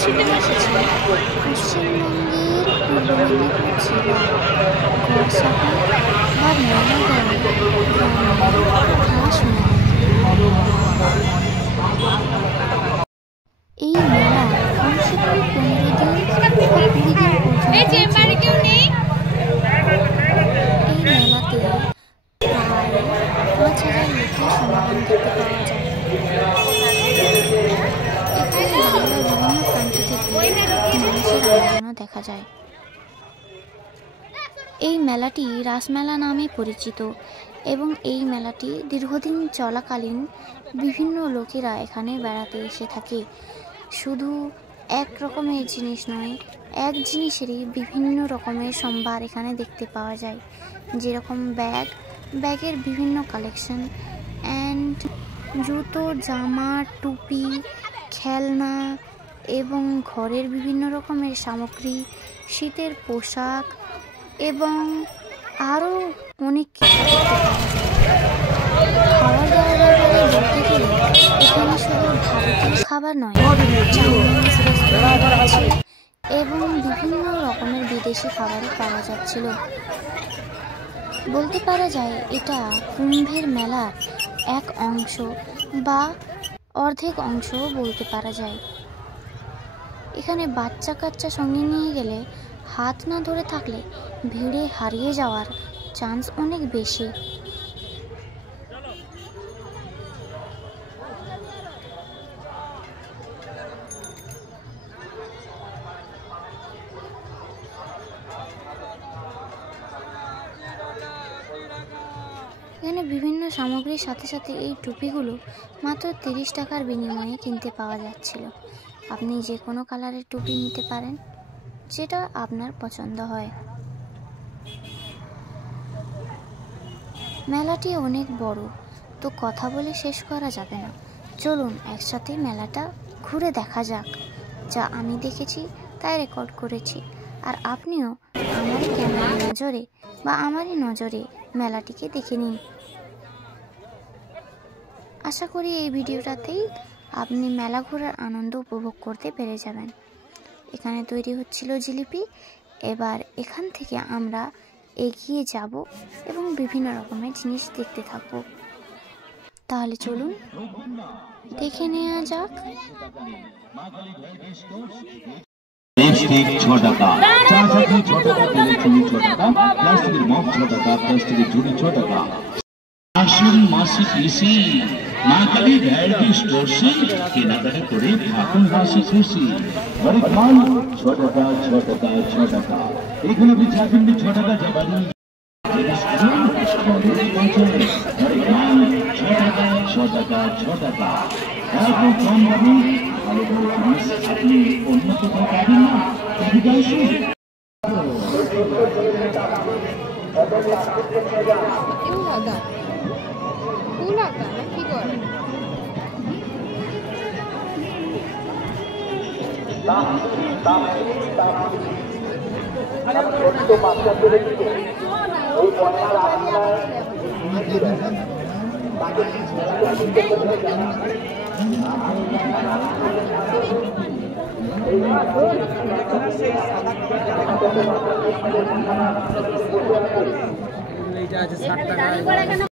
ছিটে এসেছে পশ্চিমবঙ্গের পূর্ব মেদিনীপুর জেলা গড়সাপা বা নয়াগড় গ্রামের রাস মেলা। এই মেলা কমসে কম 15 দিন বা 20 দিন পর্যন্ত এই মেলাতে প্রায় 5000 লোকের সমাগম দেখতে পাওয়া যায়। এখানে বাংলার বিভিন্ন প্রান্ত থেকে মানুষের আগমনও দেখা যায়। এই মেলাটি রাসমেলা নামে পরিচিত এবং এই মেলাটি দীর্ঘদিন চলাকালীন বিভিন্ন লোকেরা এখানে বেড়াতে এসে থাকে। শুধু এক রকমের জিনিস নয়, এক জিনিসেরই বিভিন্ন রকমের সম্ভার এখানে দেখতে পাওয়া যায়। যেরকম ব্যাগের বিভিন্ন কালেকশন অ্যান্ড জুতো, জামা, টুপি, খেলনা এবং ঘরের বিভিন্ন রকমের সামগ্রী, শীতের পোশাক এবং আরও অনেক কিছু দেখতে পাওয়া যায়। খাওয়া দাওয়ার ব্যাপারে বলতে গেলে এখানে শুধু ভারতীয় খাবার নয়, চাইনিজ রেস্টুরেন্ট আছে এবং বিভিন্ন রকমের বিদেশি খাবারও পাওয়া যাচ্ছিল। বলতে পারা যায় এটা কুম্ভের মেলার এক অংশ বা অর্ধেক অংশ বলতে পারা যায়। এখানে বাচ্চা কাচ্চা সঙ্গে নিয়ে গেলে হাত না ধরে থাকলে ভিড়ে হারিয়ে যাওয়ার চান্স অনেক বেশি। এখানে বিভিন্ন সামগ্রীর সাথে সাথে এই টুপিগুলো মাত্র 30 টাকার বিনিময়ে কিনতে পাওয়া যাচ্ছিল। আপনি যে কোনো কালারের টুপি নিতে পারেন, যেটা আপনার পছন্দ হয়। মেলাটি অনেক বড়, তো কথা বলে শেষ করা যাবে না। চলুন একসাথে মেলাটা ঘুরে দেখা যাক। যা আমি দেখেছি তাই রেকর্ড করেছি, আর আপনিও আমার ক্যামেরার নজরে বা আমারই নজরে মেলাটিকে দেখে নিন। আশা করি এই ভিডিওটাতেই আপনি মেলা ঘোরার আনন্দ উপভোগ করতে পেরে যাবেন। এখানে তৈরি হচ্ছিল জিলিপি। এবার এখান থেকে আমরা এগিয়ে যাব এবং বিভিন্ন রকমের জিনিস দেখতে থাকবো। তাহলে চলুন দেখে নেওয়া যাক। লিপস্টিক 6 টাকা, চা চাকরি 6 টাকা, তেলের চুনি 6 টাকা, প্লাস্টিকের মগ 6 টাকা, প্লাস্টিকের ঝুড়ি 6 টাকা। আসুন মাসিক ইসি মা কালী ভ্যারাইটি স্টোর से কেনাকাটা করে থাকুন হাসি খুশি। হরেক মাল 6 টাকা 6 টাকা 6 টাকা। এগুলো भी চাকরি 6 টাকা জবানি। হরেক মাল 6 টাকা 6 টাকা 6 টাকা। এত কম দামে ভালো ভালো জিনিস আপনি অন্য কোথাও পাবেন না। এদিকে আসুন। এটা আছে 60 টাকা।